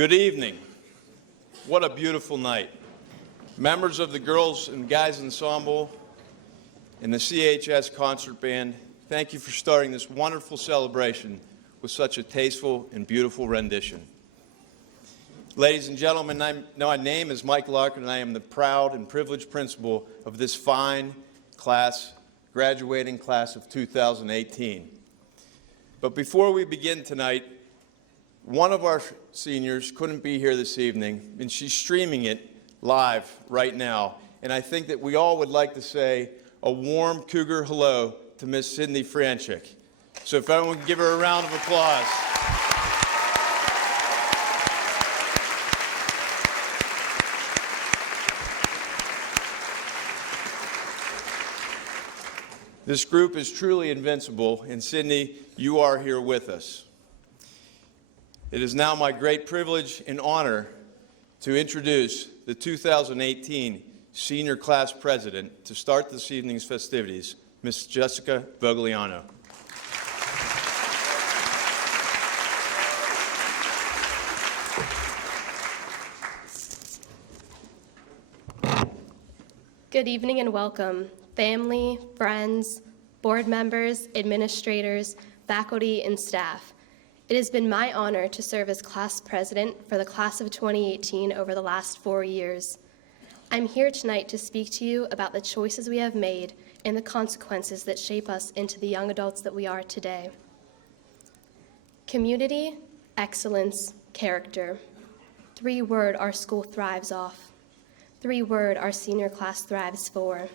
Good evening. What a beautiful night. Members of the Girls and Guys Ensemble and the CHS Concert Band, thank you for starting this wonderful celebration with such a tasteful and beautiful rendition. Ladies and gentlemen, my name is Mike Larkin, and I am the proud and privileged principal of this fine class, graduating class of 2018. But before we begin tonight, one of our seniors couldn't be here this evening, and she's streaming it live right now. And I think that we all would like to say a warm Cougar hello to Miss Sydney Franchik. So if everyone can give her a round of applause. This group is truly invincible, and Sydney, you are here with us. It is now my great privilege and honor to introduce the 2018 Senior Class President to start this evening's festivities, Ms. Jessica Vogliano. Good evening and welcome, family, friends, board members, administrators, faculty, and staff. It has been my honor to serve as class president for the class of 2018 over the last 4 years. I'm here tonight to speak to you about the choices we have made and the consequences that shape us into the young adults that we are today. Community, excellence, character. 3-word our school thrives off. 3-word our senior class thrives for.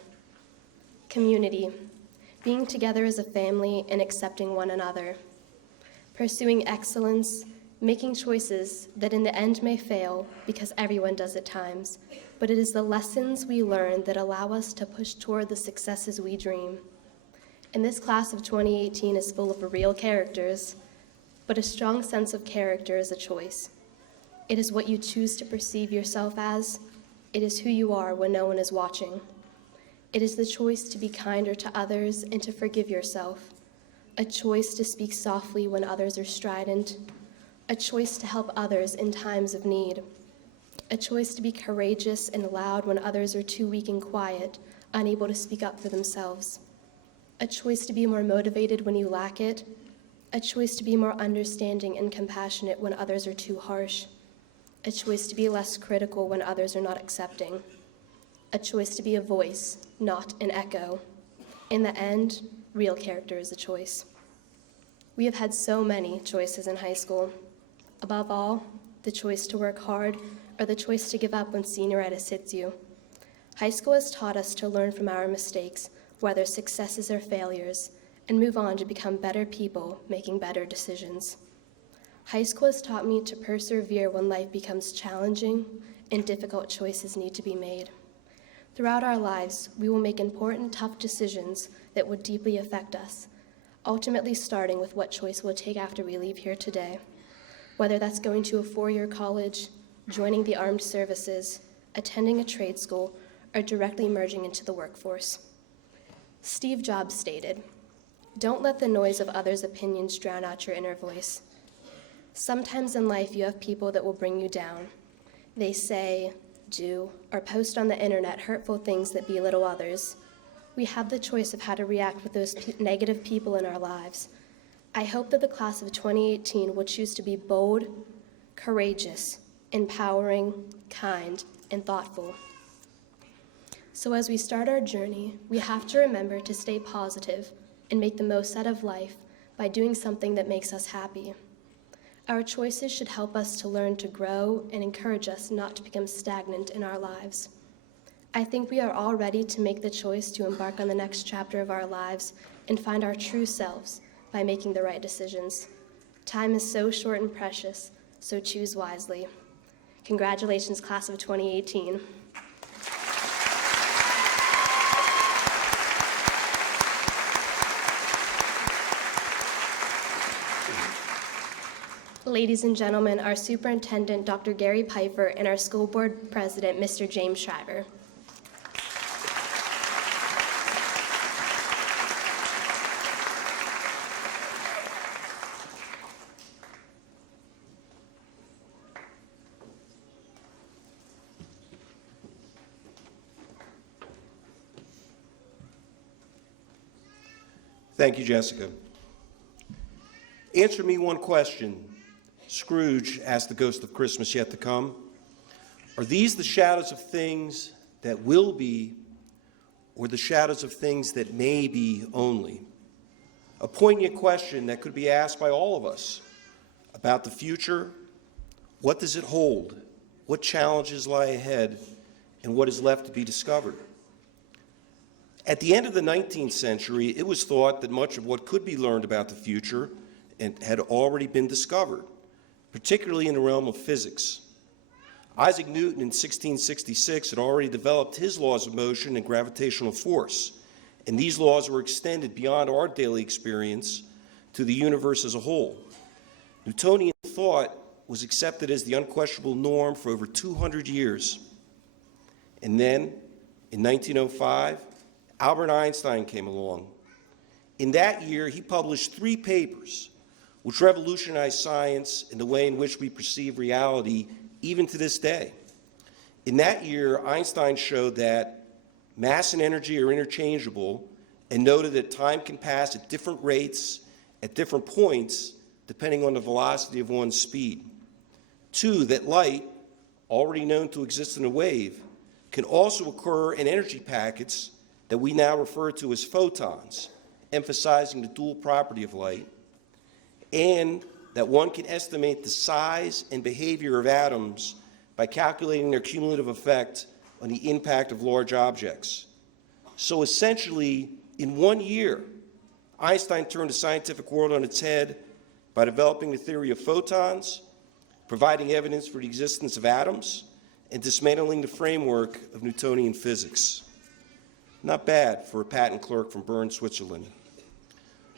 Community, being together as a family and accepting one another. Pursuing excellence, making choices that in the end may fail because everyone does at times, but it is the lessons we learn that allow us to push toward the successes we dream. And this class of 2018 is full of real characters, but a strong sense of character is a choice. It is what you choose to perceive yourself as. It is who you are when no one is watching. It is the choice to be kinder to others and to forgive yourself. A choice to speak softly when others are strident. A choice to help others in times of need. A choice to be courageous and loud when others are too weak and quiet, unable to speak up for themselves. A choice to be more motivated when you lack it. A choice to be more understanding and compassionate when others are too harsh. A choice to be less critical when others are not accepting. A choice to be a voice, not an echo. In the end, real character is a choice. We have had so many choices in high school. Above all, the choice to work hard or the choice to give up when senioritis hits you. High school has taught us to learn from our mistakes, whether successes or failures, and move on to become better people making better decisions. High school has taught me to persevere when life becomes challenging and difficult choices need to be made. Throughout our lives, we will make important, tough decisions that will deeply affect us, ultimately starting with what choice we'll take after we leave here today, whether that's going to a 4-year college, joining the armed services, attending a trade school, or directly merging into the workforce. Steve Jobs stated, "Don't let the noise of others' opinions drown out your inner voice." Sometimes in life you have people that will bring you down. They say, do, or post on the internet hurtful things that belittle others. We have the choice of how to react with those negative people in our lives. I hope that the class of 2018 will choose to be bold, courageous, empowering, kind, and thoughtful. So as we start our journey, we have to remember to stay positive and make the most out of life by doing something that makes us happy. Our choices should help us to learn to grow and encourage us not to become stagnant in our lives. I think we are all ready to make the choice to embark on the next chapter of our lives and find our true selves by making the right decisions. Time is so short and precious, so choose wisely. Congratulations, class of 2018. Ladies and gentlemen, our superintendent, Dr. Gary Pfeiffer, and our school board president, Mr. James Shriver. Thank you, Jessica. Answer me one question. Scrooge asked the ghost of Christmas yet to come. Are these the shadows of things that will be, or the shadows of things that may be only? A poignant question that could be asked by all of us about the future. What does it hold? What challenges lie ahead? And what is left to be discovered? At the end of the 19th century, it was thought that much of what could be learned about the future had already been discovered, particularly in the realm of physics. Isaac Newton in 1666 had already developed his laws of motion and gravitational force, and these laws were extended beyond our daily experience to the universe as a whole. Newtonian thought was accepted as the unquestionable norm for over 200 years. And then, in 1905, Albert Einstein came along. In that year, he published 3 papers which revolutionized science and the way in which we perceive reality even to this day. In that year, Einstein showed that mass and energy are interchangeable and noted that time can pass at different rates at different points depending on the velocity of one's speed. 2, that light, already known to exist in a wave, can also occur in energy packets that we now refer to as photons, emphasizing the dual property of light, and that one can estimate the size and behavior of atoms by calculating their cumulative effect on the impact of large objects. So essentially, in 1 year, Einstein turned the scientific world on its head by developing the theory of photons, providing evidence for the existence of atoms, and dismantling the framework of Newtonian physics. Not bad for a patent clerk from Bern, Switzerland.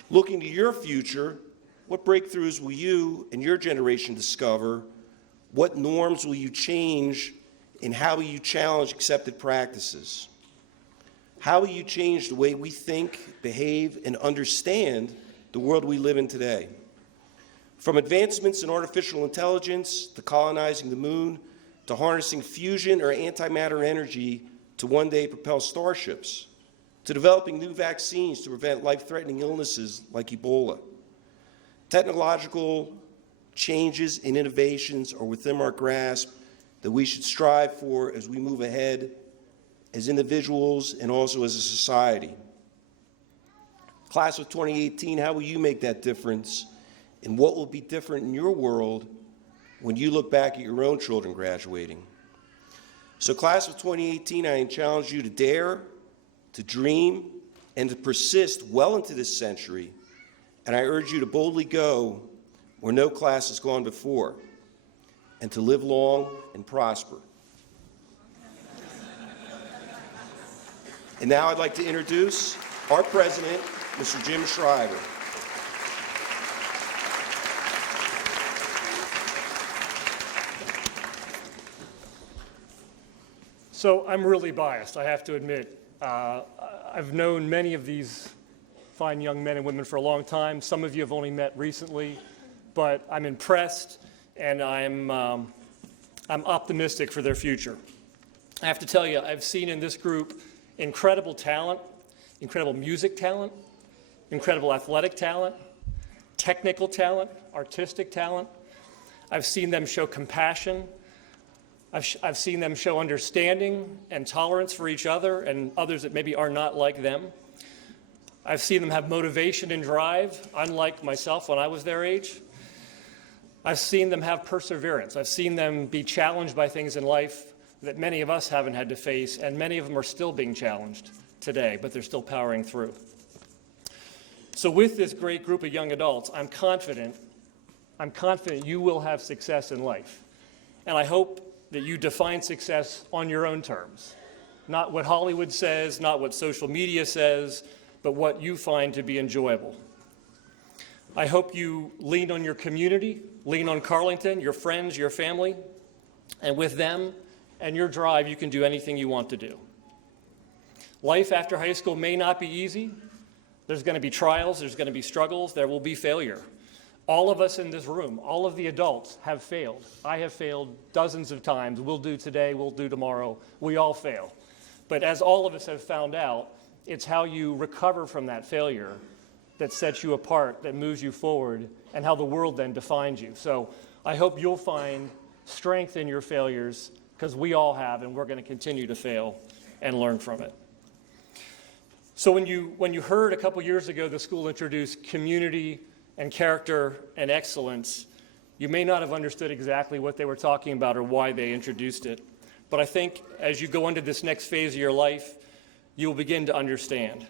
Looking to your future, what breakthroughs will you and your generation discover? What norms will you change, and how will you challenge accepted practices? How will you change the way we think, behave, and understand the world we live in today? From advancements in artificial intelligence, to colonizing the moon, to harnessing fusion or antimatter energy to one day propel starships, to developing new vaccines to prevent life-threatening illnesses like Ebola. Technological changes and innovations are within our grasp that we should strive for as we move ahead as individuals and also as a society. Class of 2018, how will you make that difference? And what will be different in your world when you look back at your own children graduating? So class of 2018, I challenge you to dare, to dream, and to persist well into this century. And I urge you to boldly go where no class has gone before, and to live long and prosper. And now I'd like to introduce our president, Mr. Jim Schreiber. So I'm really biased, I have to admit. I've known many of these fine young men and women for a long time. Some of you have only met recently, but I'm impressed and I'm optimistic for their future. I have to tell you, I've seen in this group incredible talent, incredible music talent, incredible athletic talent, technical talent, artistic talent. I've seen them show compassion. I've seen them show understanding and tolerance for each other and others that maybe are not like them. I've seen them have motivation and drive, unlike myself when I was their age. I've seen them have perseverance. I've seen them be challenged by things in life that many of us haven't had to face, and many of them are still being challenged today, but they're still powering through. So with this great group of young adults, I'm confident you will have success in life. And I hope that you define success on your own terms. Not what Hollywood says, not what social media says, but what you find to be enjoyable. I hope you lean on your community, lean on Carlynton, your friends, your family, and with them and your drive, you can do anything you want to do. Life after high school may not be easy. There's going to be trials, there's going to be struggles, there will be failure. All of us in this room, all of the adults have failed. I have failed dozens of times. We'll do today, we'll do tomorrow. We all fail. But as all of us have found out, it's how you recover from that failure that sets you apart, that moves you forward, and how the world then defines you. So I hope you'll find strength in your failures, because we all have, and we're going to continue to fail and learn from it. So when you heard a couple years ago the school introduce community and character and excellence, you may not have understood exactly what they were talking about or why they introduced it. But I think as you go into this next phase of your life, you'll begin to understand.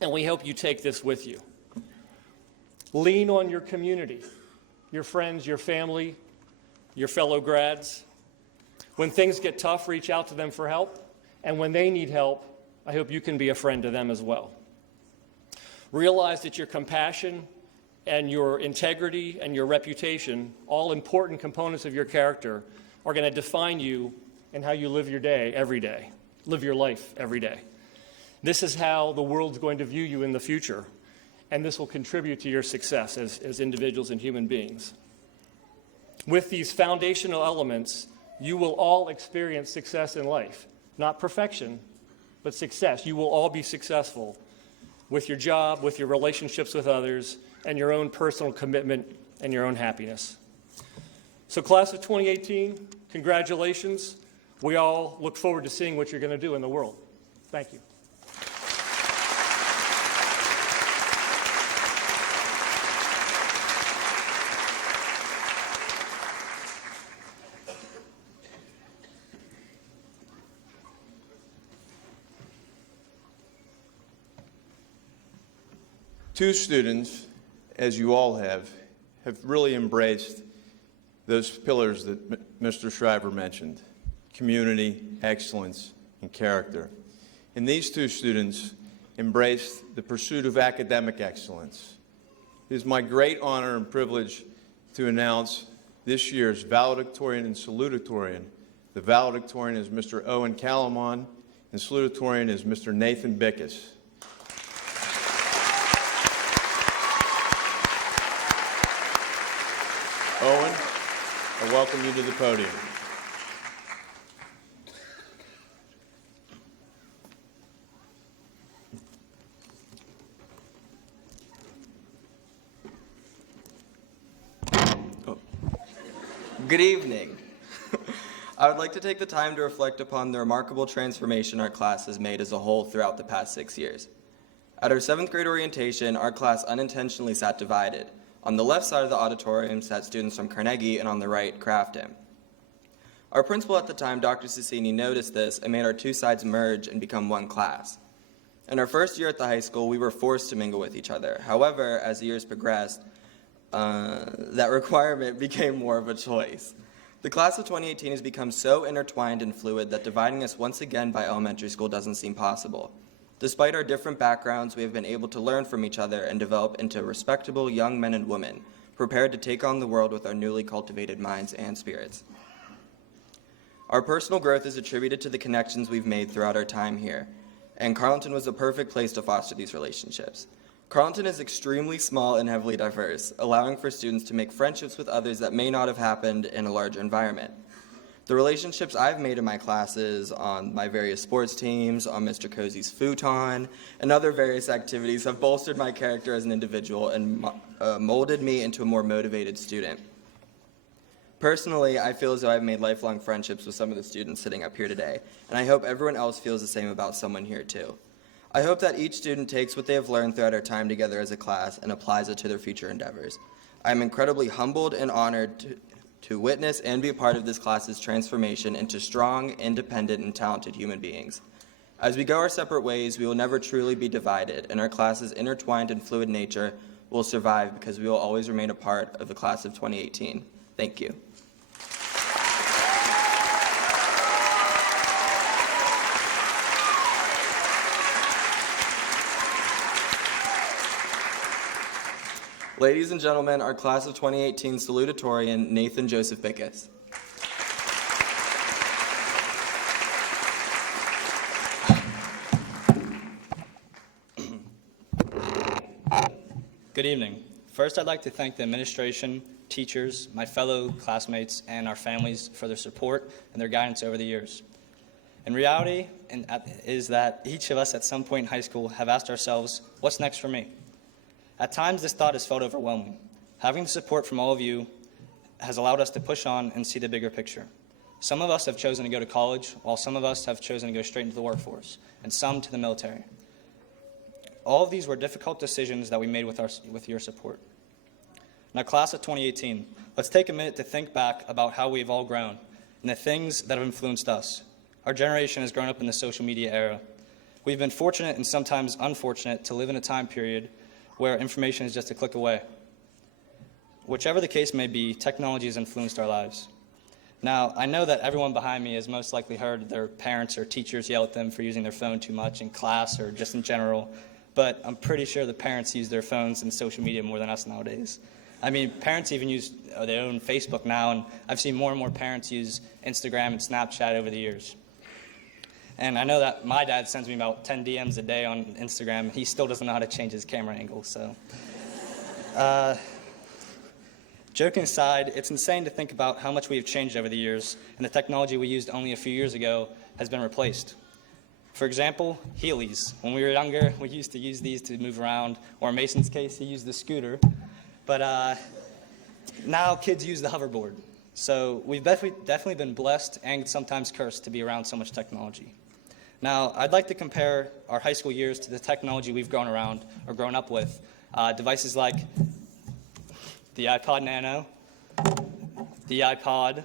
And we hope you take this with you. Lean on your community, your friends, your family, your fellow grads. When things get tough, reach out to them for help. And when they need help, I hope you can be a friend to them as well. Realize that your compassion and your integrity and your reputation, all important components of your character, are going to define you and how you live your day every day, live your life every day. This is how the world's going to view you in the future, and this will contribute to your success as individuals and human beings. With these foundational elements, you will all experience success in life. Not perfection, but success. You will all be successful with your job, with your relationships with others, and your own personal commitment and your own happiness. So class of 2018, congratulations. We all look forward to seeing what you're going to do in the world. Thank you. Two students, as you all have really embraced those pillars that Mr. Shriver mentioned: community, excellence, and character. And these two students embraced the pursuit of academic excellence. It is my great honor and privilege to announce this year's Valedictorian and Salutatorian. The Valedictorian is Mr. Owen Calamon, and Salutatorian is Mr. Nathan Bickus. Owen, I welcome you to the podium. Good evening. I would like to take the time to reflect upon the remarkable transformation our class has made as a whole throughout the past 6 years. At our 7th grade orientation, our class unintentionally sat divided. On the left side of the auditorium sat students from Carnegie, and on the right, Crafton. Our principal at the time, Dr. Cicini, noticed this and made our two sides merge and become one class. In our first year at the high school, we were forced to mingle with each other. However, as the years progressed, that requirement became more of a choice. The class of 2018 has become so intertwined and fluid that dividing us once again by elementary school doesn't seem possible. Despite our different backgrounds, we have been able to learn from each other and develop into respectable young men and women, prepared to take on the world with our newly cultivated minds and spirits. Our personal growth is attributed to the connections we've made throughout our time here, and Carlynton was the perfect place to foster these relationships. Carlynton is extremely small and heavily diverse, allowing for students to make friendships with others that may not have happened in a larger environment. The relationships I've made in my classes, on my various sports teams, on Mr. Cozy's futon, and other various activities have bolstered my character as an individual and molded me into a more motivated student. Personally, I feel as though I've made lifelong friendships with some of the students sitting up here today, and I hope everyone else feels the same about someone here too. I hope that each student takes what they have learned throughout our time together as a class and applies it to their future endeavors. I am incredibly humbled and honored to witness and be a part of this class's transformation into strong, independent, and talented human beings. As we go our separate ways, we will never truly be divided, and our class's intertwined and fluid nature will survive because we will always remain a part of the class of 2018. Thank you. Ladies and gentlemen, our class of 2018 salutatorian, Nathan Joseph Bickus. Good evening. First, I'd like to thank the administration, teachers, my fellow classmates, and our families for their support and their guidance over the years. In reality, is that each of us at some point in high school have asked ourselves, what's next for me? At times, this thought has felt overwhelming. Having the support from all of you has allowed us to push on and see the bigger picture. Some of us have chosen to go to college, while some of us have chosen to go straight into the workforce, and some to the military. All of these were difficult decisions that we made with your support. Now, class of 2018, let's take a minute to think back about how we've all grown and the things that have influenced us. Our generation has grown up in the social media era. We've been fortunate and sometimes unfortunate to live in a time period where information is just a click away. Whichever the case may be, technology has influenced our lives. Now, I know that everyone behind me has most likely heard their parents or teachers yell at them for using their phone too much in class or just in general, but I'm pretty sure the parents use their phones and social media more than us nowadays. I mean, parents even use their own Facebook now, and I've seen more and more parents use Instagram and Snapchat over the years. And I know that my dad sends me about 10 DMs a day on Instagram. He still doesn't know how to change his camera angle, so. Joking aside, it's insane to think about how much we have changed over the years, and the technology we used only a few years ago has been replaced. For example, Heelys. When we were younger, we used to use these to move around, or in Mason's case, he used the scooter. But now kids use the hoverboard. So we've definitely been blessed and sometimes cursed to be around so much technology. Now, I'd like to compare our high school years to the technology we've grown around or grown up with. Devices like the iPod Nano, the iPod,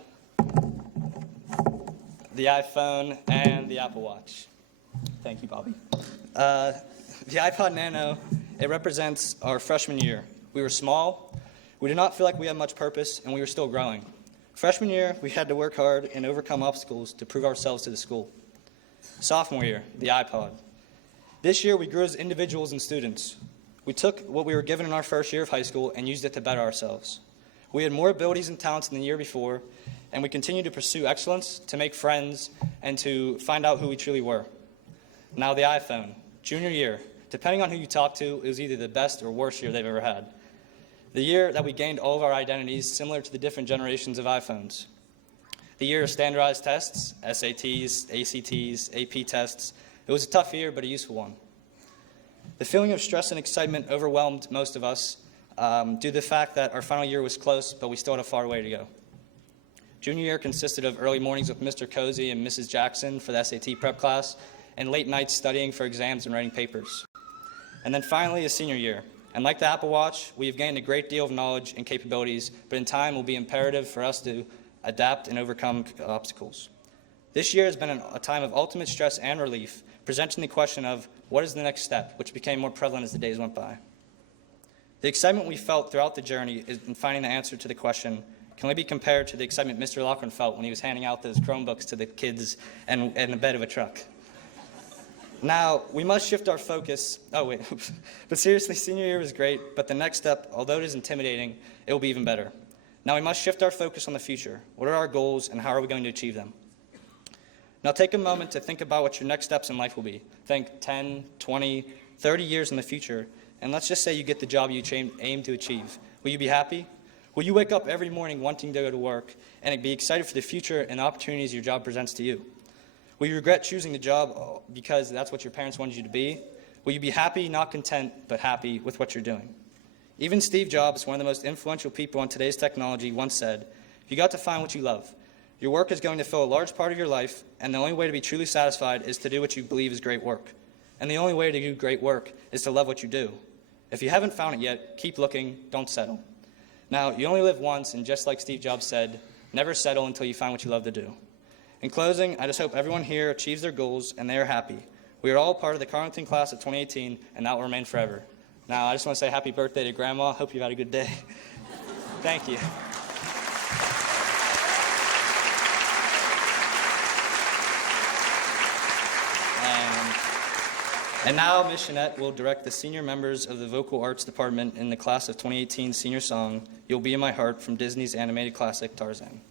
the iPhone, and the Apple Watch. Thank you, Bobby. The iPod Nano, it represents our freshman year. We were small, we did not feel like we had much purpose, and we were still growing. Freshman year, we had to work hard and overcome obstacles to prove ourselves to the school. Sophomore year, the iPod. This year, we grew as individuals and students. We took what we were given in our first year of high school and used it to better ourselves. We had more abilities and talents than the year before, and we continued to pursue excellence, to make friends, and to find out who we truly were. Now the iPhone, junior year. Depending on who you talk to, it was either the best or worst year they've ever had. The year that we gained all of our identities similar to the different generations of iPhones. The year of standardized tests, SATs, ACTs, AP tests. It was a tough year, but a useful one. The feeling of stress and excitement overwhelmed most of us due to the fact that our final year was close, but we still had a far way to go. Junior year consisted of early mornings with Mr. Cozy and Mrs. Jackson for the SAT prep class, and late nights studying for exams and writing papers. And then finally, a senior year. And like the Apple Watch, we have gained a great deal of knowledge and capabilities, but in time will be imperative for us to adapt and overcome obstacles. This year has been a time of ultimate stress and relief, presenting the question of what is the next step, which became more prevalent as the days went by. The excitement we felt throughout the journey in finding the answer to the question can only be compared to the excitement Mr. Loughran felt when he was handing out those Chromebooks to the kids in the bed of a truck. Now, we must shift our focus. Oh, wait. But seriously, senior year was great, but the next step, although it is intimidating, it will be even better. Now, we must shift our focus on the future. What are our goals, and how are we going to achieve them? Now, take a moment to think about what your next steps in life will be. Think 10, 20, 30 years in the future, and let's just say you get the job you aim to achieve. Will you be happy? Will you wake up every morning wanting to go to work and be excited for the future and opportunities your job presents to you? Will you regret choosing the job because that's what your parents wanted you to be? Will you be happy, not content, but happy with what you're doing? Even Steve Jobs, one of the most influential people on today's technology, once said, "You got to find what you love. Your work is going to fill a large part of your life, and the only way to be truly satisfied is to do what you believe is great work. And the only way to do great work is to love what you do. If you haven't found it yet, keep looking, don't settle." Now, you only live once, and just like Steve Jobs said, never settle until you find what you love to do. In closing, I just hope everyone here achieves their goals and they are happy. We are all part of the Carlynton class of 2018, and that will remain forever. Now, I just want to say happy birthday to Grandma. Hope you've had a good day. Thank you. And now, Ms. Jeanette will direct the senior members of the Vocal Arts Department in the class of 2018 senior song, "You'll Be in My Heart" from Disney's animated classic, Tarzan.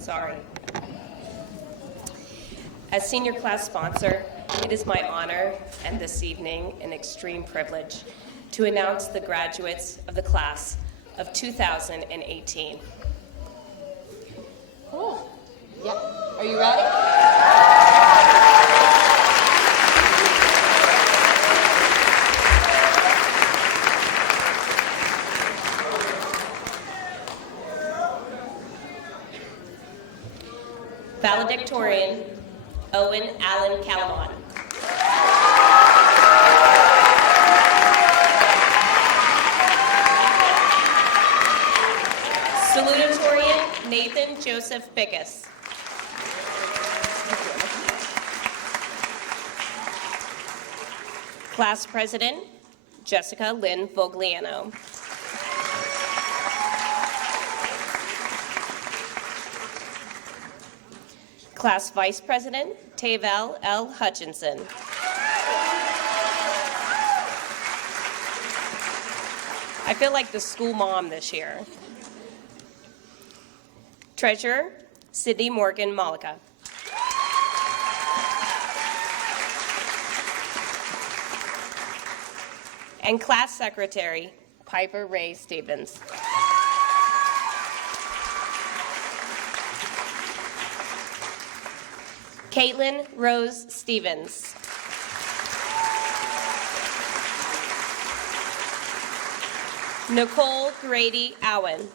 Sorry. As senior class sponsor, it is my honor and this evening an extreme privilege to announce the graduates of the class of 2018. Cool. Yeah. Are you ready? Valedictorian, Owen Allen Calamon. Salutatorian, Nathan Joseph Bickus. Class President, Jessica Lynn Vogliano. Class Vice President, Tavel L. Hutchinson. I feel like the school mom this year. Treasurer, Sydney Morgan Malika. And Class Secretary, Piper Ray Stevens. Caitlin Rose Stevens. Nicole Grady Owen.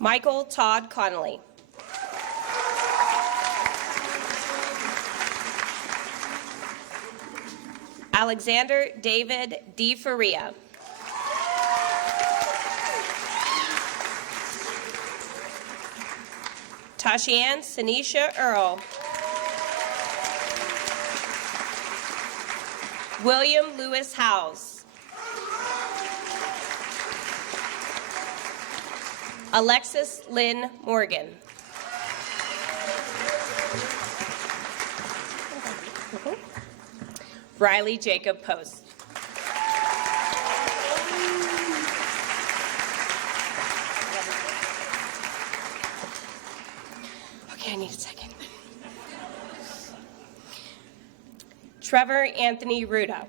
Michael Todd Connolly. Alexander David D. Faria. Tashian Sanisha Earl. William Lewis Howes. Alexis Lynn Morgan. Riley Jacob Post. Okay, I need a second. Trevor Anthony Ruda.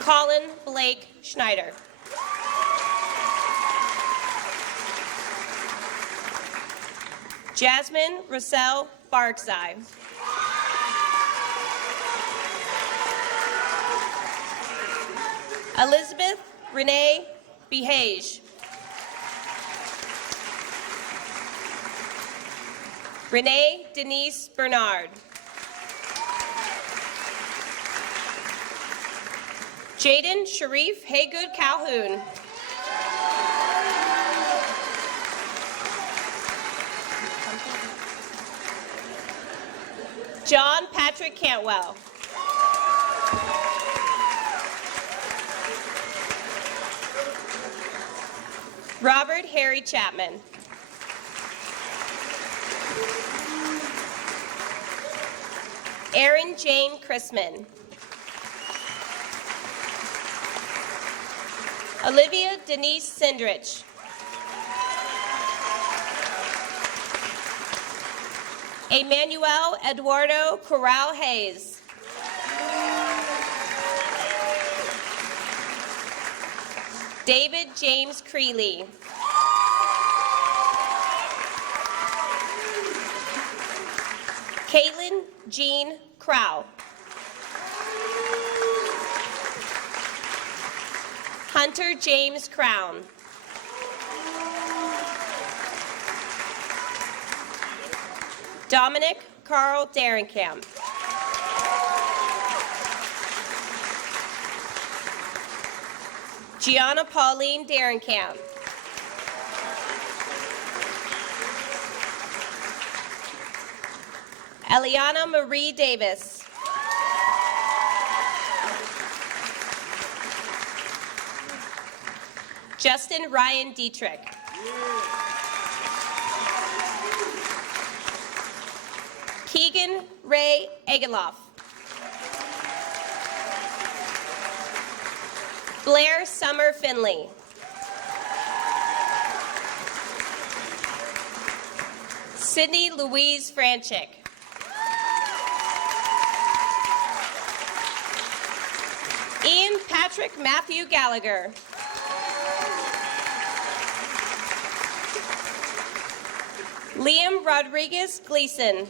Colin Blake Schneider. Jasmine Russell Barkside. Elizabeth Renee Behage. Renee Denise Bernard. Jaden Sharif Haygood Calhoun. John Patrick Cantwell. Robert Harry Chapman. Erin Jane Chrisman. Olivia Denise Sindrich. Emmanuel Eduardo Corral Hayes. David James Creeley. Caitlin Jean Crow. Hunter James Crown. Dominic Carl Derenkamp. Gianna Pauline Derenkamp. Eliana Marie Davis. Justin Ryan Dietrich. Keegan Ray Egaloff. Blair Summer Finley. Sydney Louise Franchik. Ian Patrick Matthew Gallagher. Liam Rodriguez Gleason.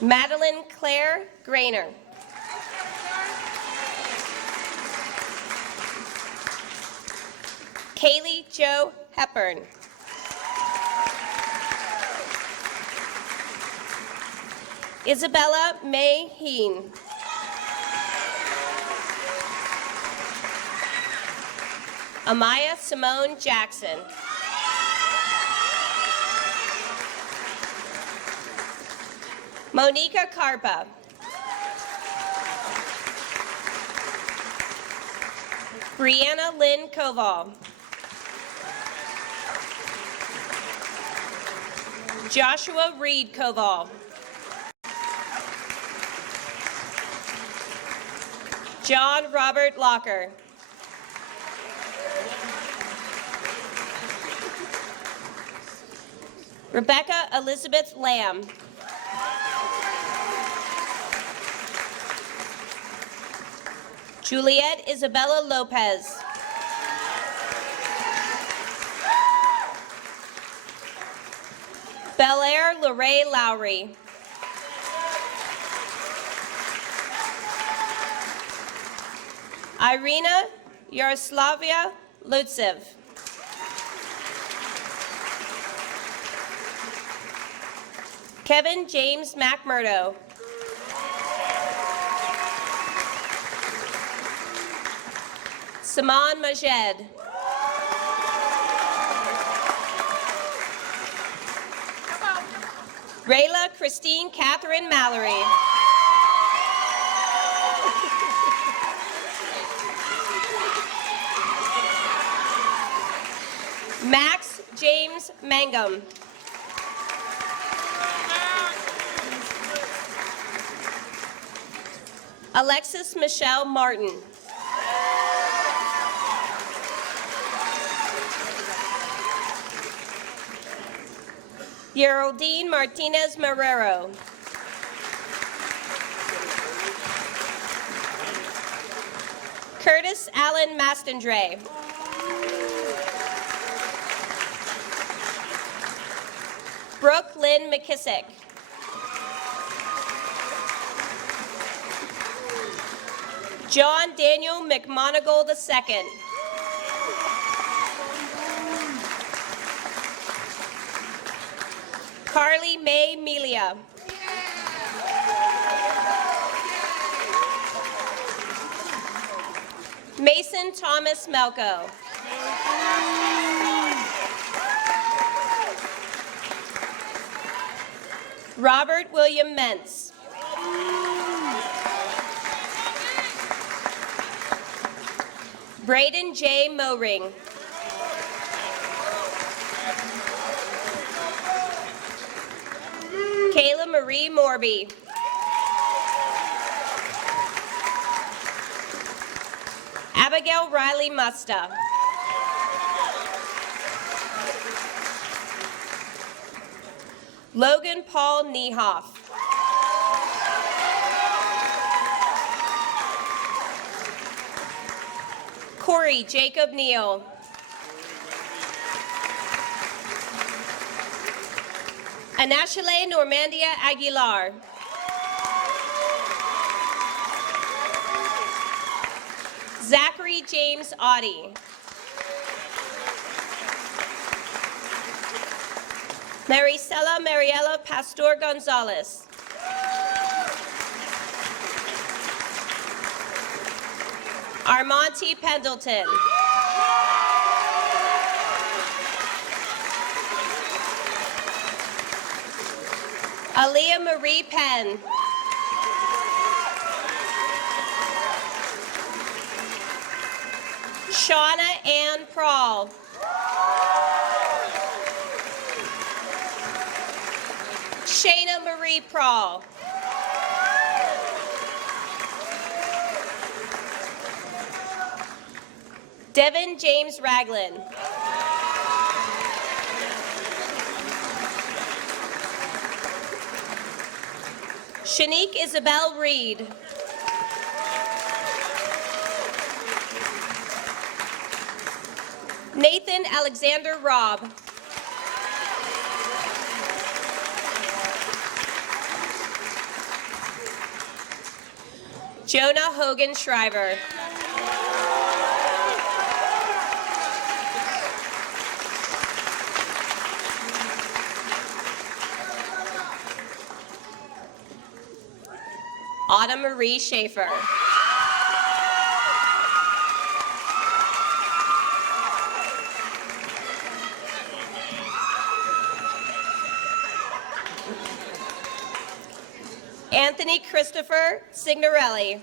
Madeline Claire Grainer. Kaylee Jo Hepburn. Isabella May Heen. Amaya Simone Jackson. Monica Carpa. Brianna Lynn Koval. Joshua Reed Koval. John Robert Locker. Rebecca Elizabeth Lamb. Juliet Isabella Lopez. Belair Lorraine Lowry. Irina Yaroslavia Lutsev. Kevin James McMurdo. Saman Majed. Rayla Christine Catherine Mallory. Max James Mangum. Alexis Michelle Martin. Geraldine Martinez Marrero. Curtis Allen Mastandre. Brooke Lynn McKissick. John Daniel McMonigal II. Carly Mae Melia. Mason Thomas Melko. Robert William Mentz. Braden J. Moring. Kayla Marie Morby. Abigail Riley Musta. Logan Paul Niehoff. Corey Jacob Neal. Anashale Normandia Aguilar. Zachary James Audie. Maricela Mariela Pastor Gonzalez. Armonte Pendleton. Aaliyah Marie Penn. Shauna Ann Prawl. Shayna Marie Prawl. Devin James Ragland. Shanique Isabel Reed. Nathan Alexander Robb. Jonah Hogan Shriver. Autumn Marie Schaefer. Anthony Christopher Signorelli.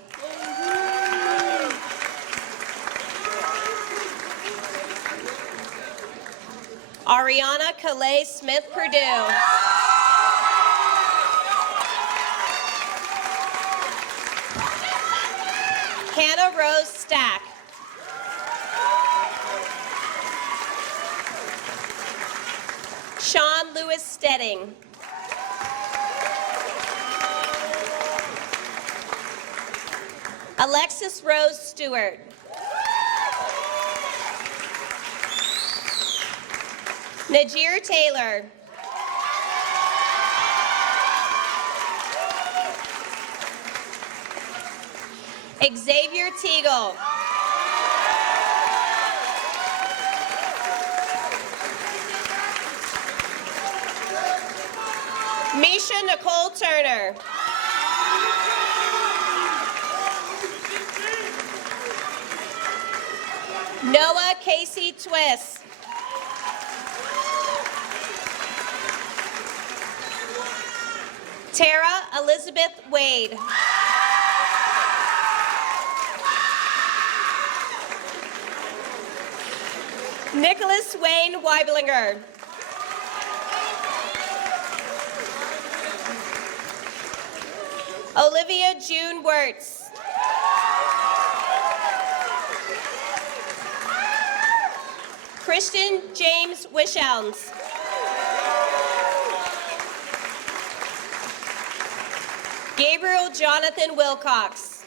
Ariana Calais Smith Purdue. Hannah Rose Stack. Sean Lewis Stedding. Alexis Rose Stewart. Najir Taylor. Xavier Teagle. Misha Nicole Turner. Noah Casey Twist. Tara Elizabeth Wade. Nicholas Wayne Weiblinger. Olivia June Wirtz. Christian James Wishelms. Gabriel Jonathan Wilcox.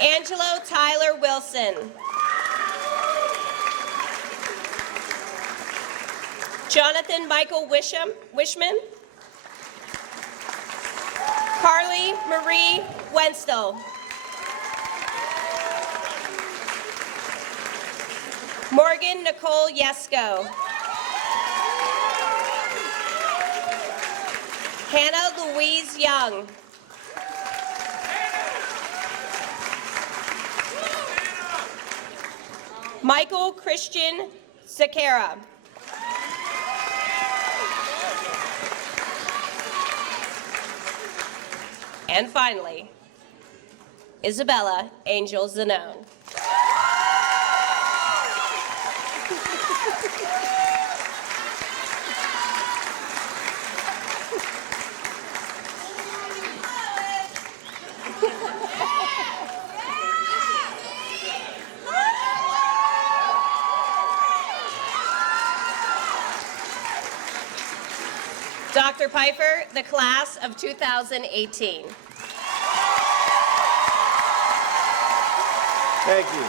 Angelo Tyler Wilson. Jonathan Michael Wishman. Carly Marie Wenstell. Morgan Nicole Yesko. Hannah Louise Young. Michael Christian Zakara. And finally, Isabella Angel Zanone. Dr. Pfeiffer, the class of 2018. Thank you.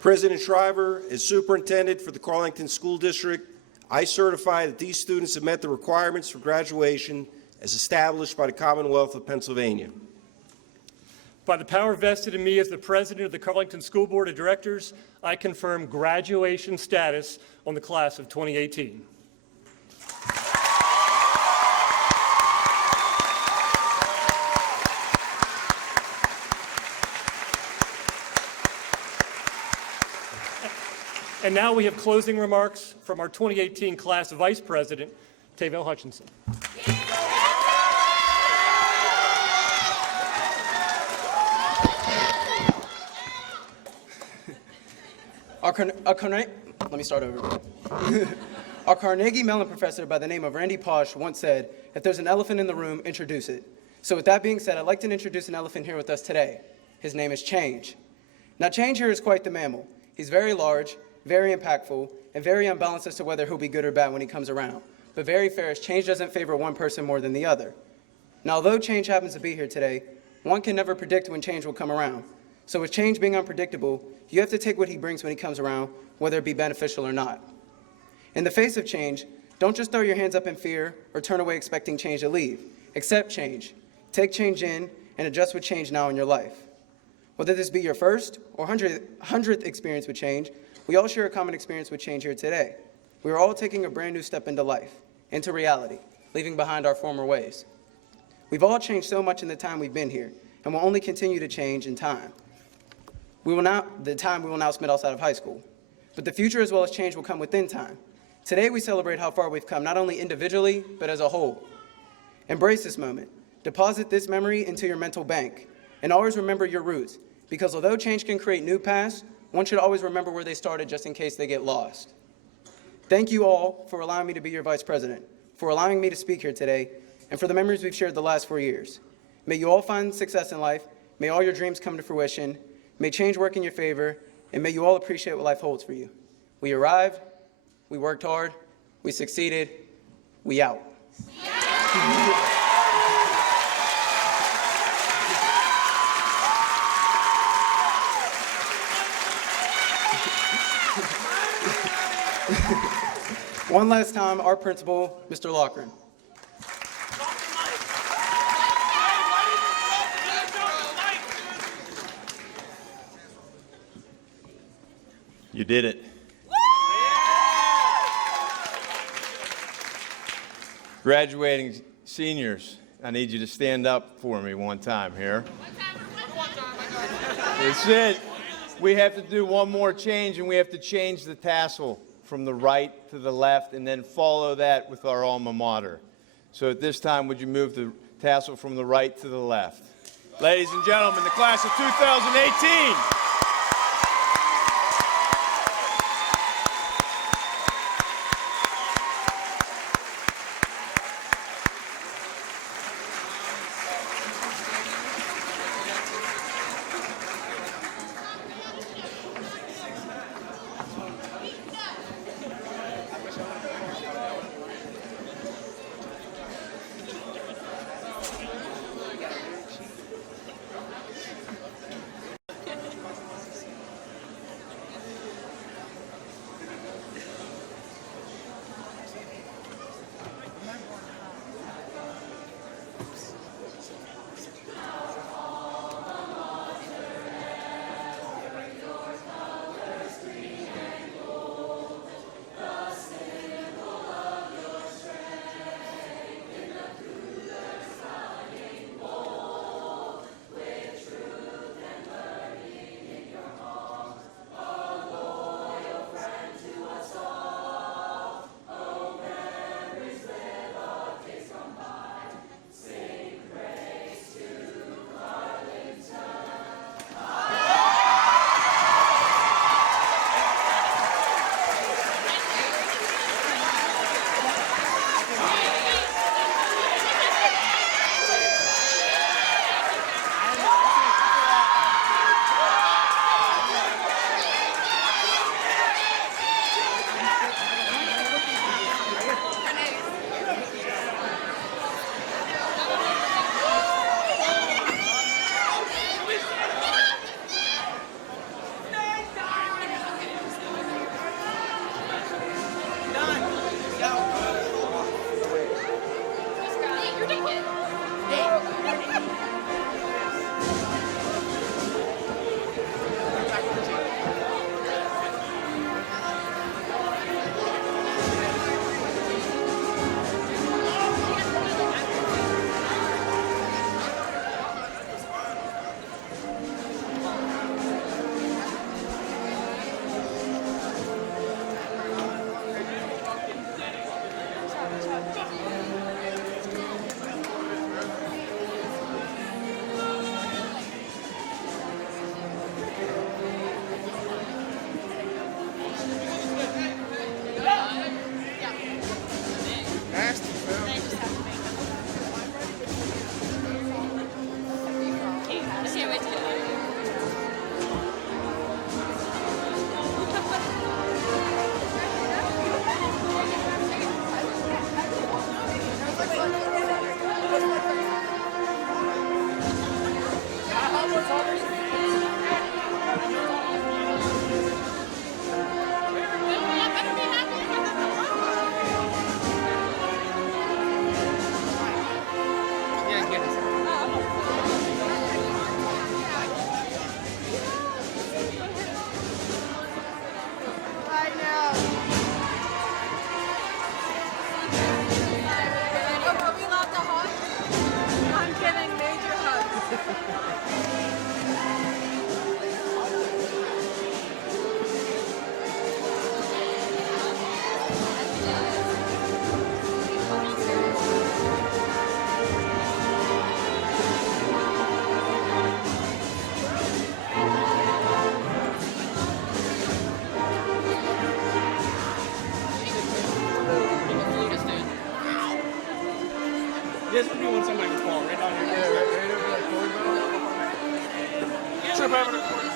President Shriver, as superintendent for the Carlynton School District, I certify that these students have met the requirements for graduation as established by the Commonwealth of Pennsylvania. By the power vested in me as the president of the Carlynton School Board of Directors, I confirm graduation status on the class of 2018. And now we have closing remarks from our 2018 class vice president, Tavell Hutchinson. Let me start over. Our Carnegie Mellon professor by the name of Randy Pausch once said, if there's an elephant in the room, introduce it. So with that being said, I'd like to introduce an elephant here with us today. His name is Change. Now Change here is quite the mammal. He's very large, very impactful, and very unbalanced as to whether he'll be good or bad when he comes around. But very fair, as Change doesn't favor one person more than the other. Now although Change happens to be here today, one can never predict when Change will come around. So with Change being unpredictable, you have to take what he brings when he comes around, whether it be beneficial or not. In the face of change, don't just throw your hands up in fear or turn away expecting change to leave. Accept change. Take change in and adjust with change now in your life. Whether this be your first or 100th experience with change, we all share a common experience with change here today. We are all taking a brand new step into life, into reality, leaving behind our former ways. We've all changed so much in the time we've been here, and will only continue to change in time. The time we will now spend outside of high school. But the future as well as change will come within time. Today we celebrate how far we've come, not only individually, but as a whole. Embrace this moment. Deposit this memory into your mental bank. And always remember your roots, because although change can create new paths, one should always remember where they started just in case they get lost. Thank you all for allowing me to be your vice president, for allowing me to speak here today, and for the memories we've shared the last 4 years. May you all find success in life. May all your dreams come to fruition. May change work in your favor, and may you all appreciate what life holds for you. We arrived, we worked hard, we succeeded, we out. One last time, our principal, Mr. Loughran. You did it. Graduating seniors, I need you to stand up for me one time here. That's it. We have to do one more change, and we have to change the tassel from the right to the left, and then follow that with our alma mater. So at this time, would you move the tassel from the right to the left? Ladies and gentlemen, the class of 2018. I'm kidding, major hugs. Yes, we want somebody to fall right down here. Yeah, right over that corner. Trip over the corner.